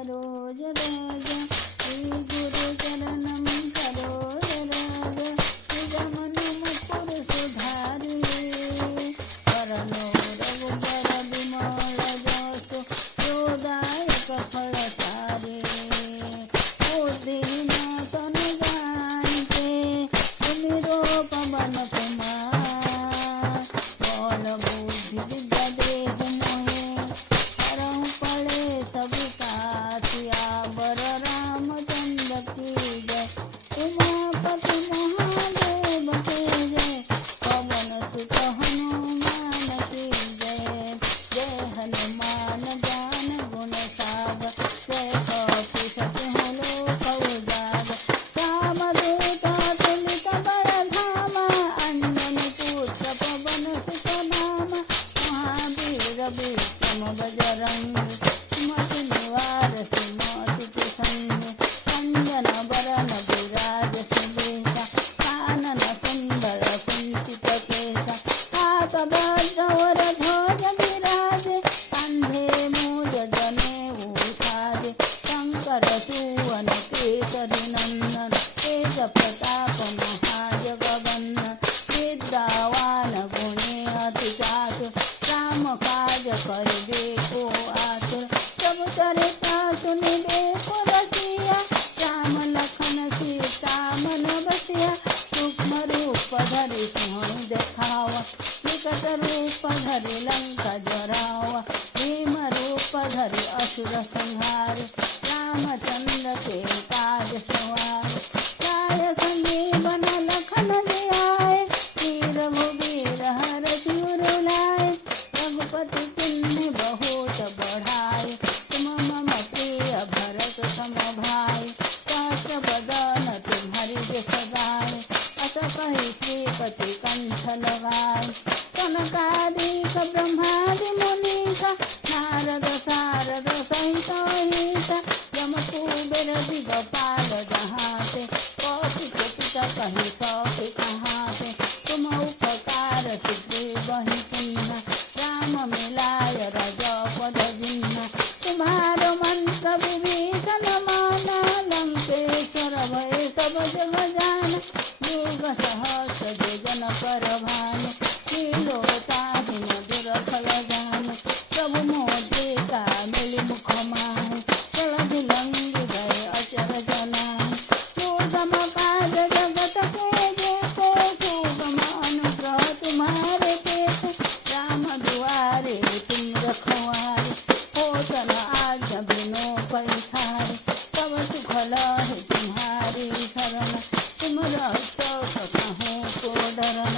सरोज रज श्री गुरु चरणम सरोज रज निगमन मुकुर सुधारि करनो रघुबर विमल जसु जोदायक फल सारे बुद्धि न तन जानते सुमिरो पवन कुमार बल बुद्धि विद्या देह मोहे करहु पड़े सब कासिया बर रामचंद्र की जय उमापति महादेव की जय पवन सुत हनुमान की जय जय हनुमान ज्ञान गुण सागर जय कपि सति लोक उजागर रामदूत तुलित बल धामा अंजनी पुत्र पवन सुत नामा महावीर विक्रम बजरंगी सुमति निवार सुमति के संगी अंजन बरन विराज सुबेसा कानन कुंडल कुंचित केसा हाथ वज्र और ध्वज विराजे कंधे मूज जनेऊ साजे शंकर सुवन केसरी नंदन तेज प्रताप महाजगवंदन विद्यावान गुणी अति चातुर राम काज करिबे को आतुर प्रभु चरित्र सुनि देखो रसिया राम लखन सीता मन बसिया सूक्ष्म रूप धरि सिंह देखावा विकट रूप धरि लंका जरावा भीम रूप धरि असुर संहारे रामचंद्र के काज सवारे लाय संजीवन लखन जियाए वीर भुवीर हरषि उर लाए रघुपति पुण्य बहुत बढ़ाए तुम मम प्रिय भरत सम भाई सहस्र बदन तुम्हारी जस गाए अस कहि श्रीपति कंठ लगाए कनकादिक ब्रह्मादि मुनीसा नारद सारद सहित अहिसा यम कुबेर दिगपाल जहाते कौशिक पिता कहि सौखे कहाते तुम उपकार सुग्रीवहि कीन्हा राम मिलाय रजपद जिन्हा तुम्हारो मंत्र विभीषण माना लंकेश्वर भय सब जग जाना युग सहस्र योजन पर भानु लीलोताहि मधुर फल जानु प्रभु मोद्रिका मिलि मुख माहि जलधि लंघि गए अचर जनाहि सुगम काज जगत के जेते सुगम अनुग्रह तुम्हारे तेते राम दुआरे तुम रखवारे होत न आज्ञा बिनु पैसारे सब सुख लहे तुम्हारी शरण तुम रक्षो सकहूँ को डरन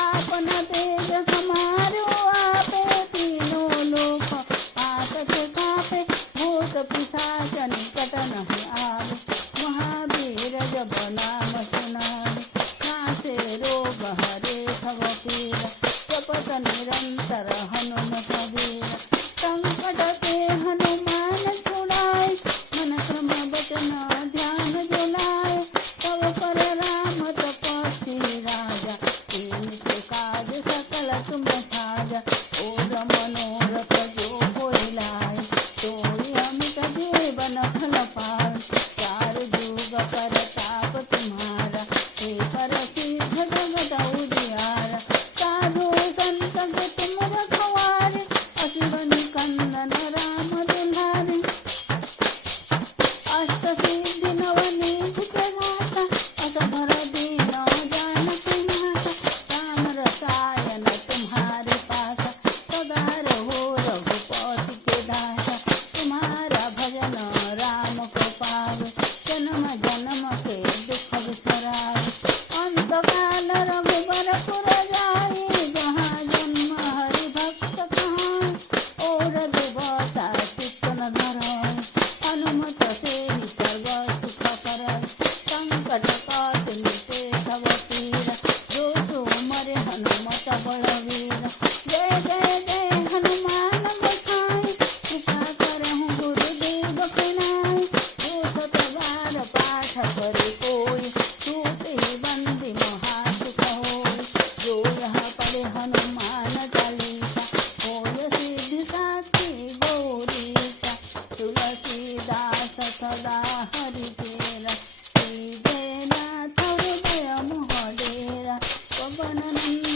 आपन तेज समारो आपे तीनों लोक आतक कापे भूत पिशाच निकट नहीं आवे महावीर जब नाम सुनावे नासे रोग हरे सब पीरा जपत निरंतर हनुमत वीरा संकट ते हनुमान छुड़ाए मन क्रम वचन ध्यान जुलाए तब पर राम तपस्वी राजा तिनके काज सकल तुम साजा और मनोरथ जो कोई लाए सोई अमित जीवन फल पाए चार जुग परताप तुम्हारा एक सिद्ध जगत उजियारा साधु संत के तुम रखवारे असुर निकंदन राम दुलारे अष्ट सिद्धि नवनीत प्रदाता असभर दीन जानकी माता राम रसायन तुम्हारे पासा सदा रहो रघुपति के दासा तुम्हारा भजन राम को पावे जन्म जन्म के दुख बिसरावे अंत काल रघुबर पुर जाई जहाँ जन्म हरि भक्त कहाई और दुबत सदा हरि केरा श्री जयनाथ हृदय मोह डेरा पवन नंदन